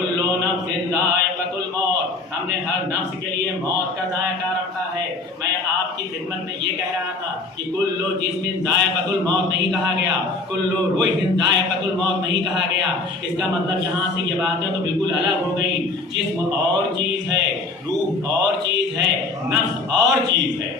کلو نفس ذائقۃ الموت، ہم نے ہر نفس کے لیے موت کا ذائقہ رکھا ہے۔ میں آپ کی خدمت میں یہ کہہ رہا تھا کہ کلو جسم ذائقۃ الموت نہیں کہا گیا، کلو روح ذائقۃ الموت نہیں کہا گیا۔ اس کا مطلب یہاں سے یہ باتیں تو بالکل الگ ہو گئی۔ جسم اور چیز ہے، روح اور چیز ہے، نفس اور چیز ہے۔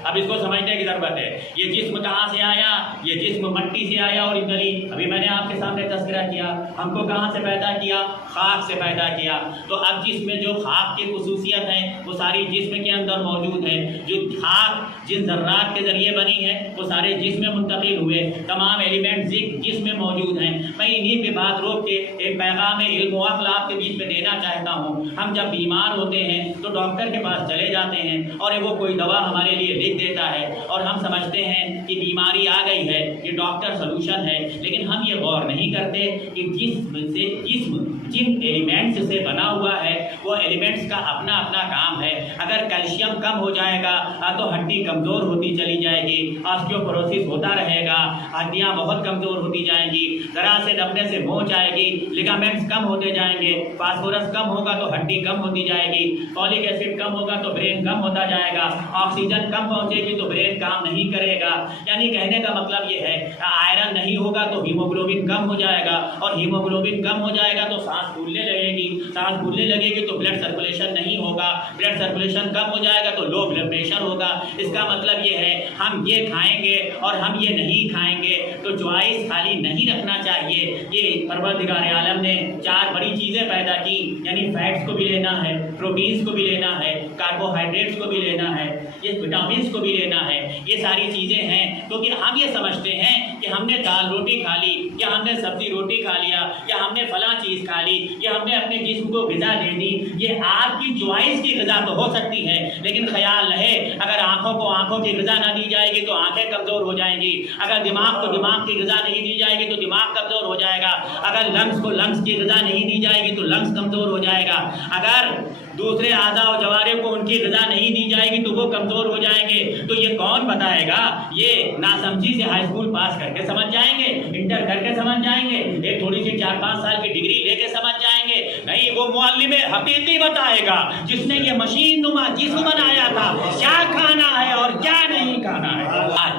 اب اس کو سمجھنے کی ضرورت ہے۔ یہ جسم کہاں سے آیا؟ یہ جسم مٹی سے آیا اوریجنلی۔ ابھی میں نے آپ کے سامنے تذکرہ کیا، ہم کو کہاں سے پیدا کیا؟ خاک سے پیدا کیا۔ تو اب جسم میں جو خاک کی خصوصیت ہے وہ ساری جسم کے اندر موجود ہے۔ جو خاک جن ذرات کے ذریعے بنی ہے وہ سارے جسم میں منتقل ہوئے، تمام ایلیمنٹ جسم میں موجود ہیں۔ میں انہی پہ بات روک کے ایک پیغام علم و عقل آپ کے بیچ میں دینا چاہتا ہوں۔ ہم جب بیمار ہوتے ہیں تو ڈاکٹر کے پاس چلے جاتے ہیں اور وہ کوئی دوا ہمارے لیے لکھ دیتا ہے اور ہم سمجھتے ہیں کہ بیماری آ گئی ہے، یہ ڈاکٹر سلوشن ہے، لیکن ہم یہ غور نہیں کرتے کہ جسم جن ایلیمنٹس سے بنا ہوا ہے وہ ایلیمنٹس کا اپنا اپنا کام ہے۔ اگر کیلشیم کم ہو جائے گا تو ہڈی کمزور ہوتی چلی جائے گی، آسٹیوپروسس ہوتا رہے گا، ہڈیاں بہت کمزور ہوتی جائیں گی، ذرا سے دبنے سے موچ آئے گی، لیگامنٹس کم ہوتے جائیں گے، فاسفورس کم ہوگا تو ہڈی کم ہوتی جائے گی، فولک ایسڈ کم ہوگا تو برین کم ہوتا جائے گا، آکسیجن کم پہنچے گی تو برین کام نہیں کرے گا۔ یعنی کہنے کا مطلب یہ ہے آئرن نہیں ہوگا تو ہیموگلوبن کم ہو جائے گا، اور ہیموگلوبن کم ہو جائے گا تو سانس پھولنے لگے گی، سانس پھولنے لگے گی تو بلڈ سرکولیشن نہیں ہوگا، بلڈ سرکولیشن کم ہو جائے گا تو لو بلڈ پریشر ہوگا۔ اس کا مطلب یہ ہے ہم یہ کھائیں گے اور ہم یہ نہیں کھائیں گے، تو چوائس خالی نہیں رکھنا چاہیے۔ یہ پروردگار عالم نے چار بڑی چیزیں پیدا کی، یعنی فیٹس کو بھی لینا ہے، پروٹینز کو بھی لینا ہے، کاربوہائیڈریٹس کو بھی لینا ہے، یہ وٹامنس کو بھی لینا ہے۔ یہ ساری چیزیں ہیں کیونکہ ہم یہ سمجھتے ہیں کہ ہم نے دال روٹی کھا لی، یا ہم نے سبزی روٹی کھا لیا، یا ہم نے فلاں چیز کھا لی، یا ہم نے اپنے جسم کو غذا دے دی۔ یہ آپ کی چوائس کی غذا تو ہو سکتی ہے، لیکن خیال رہے اگر آنکھوں کو آنکھوں کی غذا نہ دی جائے گی تو آنکھیں کمزور ہو جائیں گی، اگر دماغ کو دماغ کی غذا نہیں دی جائے گی تو دماغ کمزور ہو جائے گا، اگر لنگس کو لنگس کی غذا نہیں دی جائے گی تو لنگس کمزور ہو جائے گا، اگر دوسرے اعضاء و جوارح کو ان کی غذا نہیں دی جائے گی تو وہ کمزور ہو جائیں گے۔ تو یہ کون بتائے گا؟ یہ ناسمجھی سے ہائی اسکول پاس کر کے سمجھ جائیں گے، انٹر کر کے سمجھ جائیں گے، ایک تھوڑی سی 4-5 سال کی ڈگری لے کے سمجھ جائیں گے۔ نہیں، وہ معلم حقیقی بتائے گا جس نے یہ مشین نما جسم بنایا تھا، کیا کھانا ہے اور کیا نہیں کھانا ہے۔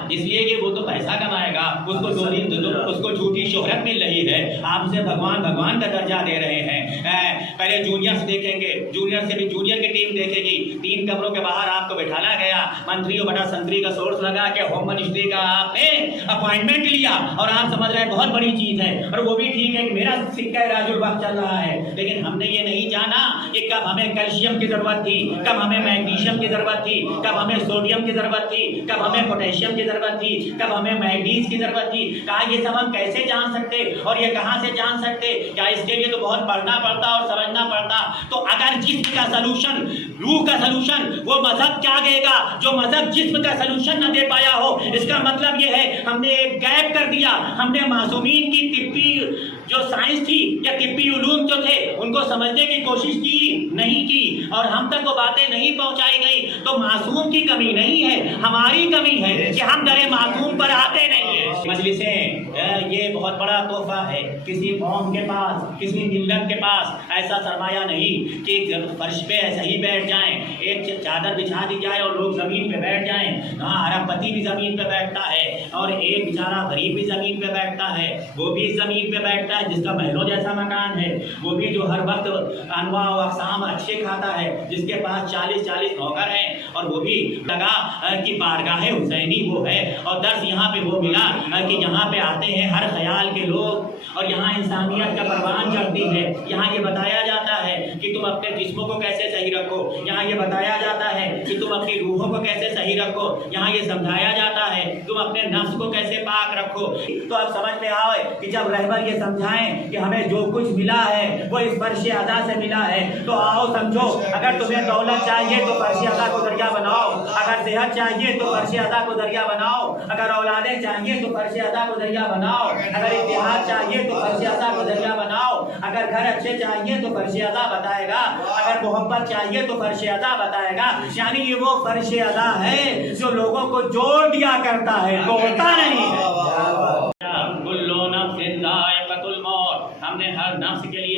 اس لیے کہ وہ تو پیسہ کمائے گا، اس کو جھوٹی شہرت مل رہی ہے، آپ اسے بھگوان کا درجہ دے رہے ہیں۔ پہلے جونیئرس دیکھیں گے، جونیئر سے بھی جونیئر کی ٹیم دیکھے گی، 3 کمروں کے باہر آپ کو بٹھانا گیا، منتریوں بٹا سنتری کا سورس لگا کے ہوم منسٹری کا آپ نے اپوائنٹمنٹ لیا اور آپ سمجھ رہے ہیں بہت بڑی چیز ہے، اور وہ بھی ٹھیک ہے کہ میرا سکہ راج الوقت چل رہا ہے، لیکن ہم نے یہ نہیں جانا کہ کب ہمیں کیلشیم کی ضرورت تھی، کب ہمیں میگنیشیم کی ضرورت تھی، کب ہمیں سوڈیم کی ضرورت تھی، کب ہمیں پوٹیشیم کی ضرورت تھی، کب ہمیں مینگنیز کی ضرورت تھی۔ کہا یہ سب ہم کیسے جان سکتے اور یہ کہاں سے جان سکتے؟ کیا اس کے لیے تو بہت پڑھنا پڑتا اور سمجھنا پڑتا؟ تو اگر جسم کا سلوشن، روح کا سلوشن وہ مذہب کیا دے گا جو مذہب جسم کا سلوشن نہ دے پایا ہو؟ اس کا مطلب یہ ہے ہم نے ایک گیپ کر دیا، ہم نے معصومین کی طبی جو سائنس تھی یا طبی علوم جو تھے ان کو سمجھنے کی کوشش کی نہیں کی، اور ہم تک وہ باتیں نہیں پہنچائی گئی۔ تو معصوم کی کمی نہیں ہے، ہماری کمی ہے کہ ہم درے معصوم پر آتے نہیں ہیں۔ مجلسیں یہ بہت بڑا تحفہ ہے، کسی قوم کے پاس، کسی ملت کے پاس ایسا سرمایہ نہیں کہ فرش پہ ایسا ہی بیٹھ جائیں، ایک چادر بچھا دی جائے اور لوگ زمین پہ بیٹھ جائیں۔ ہاں، ارب پتی بھی زمین پہ بیٹھتا ہے اور ایک بیچارہ غریب بھی زمین پہ بیٹھتا ہے، وہ بھی زمین پہ بیٹھتا ہے جس کا محلوں جیسا مکان ہے، وہ بھی جو ہر وقت انواع و اقسام اچھے کھاتا ہے، جس کے پاس 40 نوکر ہیں، اور وہ بھی لگا کہ بارگاہ حسینی وہ ہے، اور درس یہاں پہ وہ ملا کہ یہاں پہ آتے ہیں ہر خیال کے لوگ، اور یہاں انسانیت کا پروان چڑھتی ہے۔ یہاں یہ بتایا جاتا ہے کہ تم اپنے جسموں کو کیسے صحیح رکھو، یہاں یہ بتایا جاتا ہے کہ تم اپنی روحوں کو کیسے صحیح رکھو، یہاں یہ سمجھایا جاتا ہے تم اپنے نفس کو کیسے پاک رکھو۔ تو اب سمجھ میں آئے کہ جب رہبر یہ سمجھائیں کہ ہمیں جو کچھ ملا ہے وہ اس فرش ادا سے ملا ہے، تو آؤ سمجھو، اگر تمہیں دولت چاہیے تو فرش ادا کو ذریعہ بناؤ، اگر صحت چاہیے تو فرش ادا کو ذریعہ بناؤ، اگر اولادیں چاہیے تو فرش ادا کو ذریعہ بناؤ، اگر اتحاد چاہیے تو فرش ادا کو ذریعہ بناؤ، اگر گھر اچھے چاہیے تو فرش ادا بتائے گا، اگر محبت چاہیے تو فرش ادا بتائے گا۔ یعنی یہ وہ فرش ادا ہے جو لوگوں کو جوڑ دیا کرتا ہے، توڑتا نہیں ہے۔ کلو نفس ذائقۃ الموت، ہم نے ہر نفس کے لیے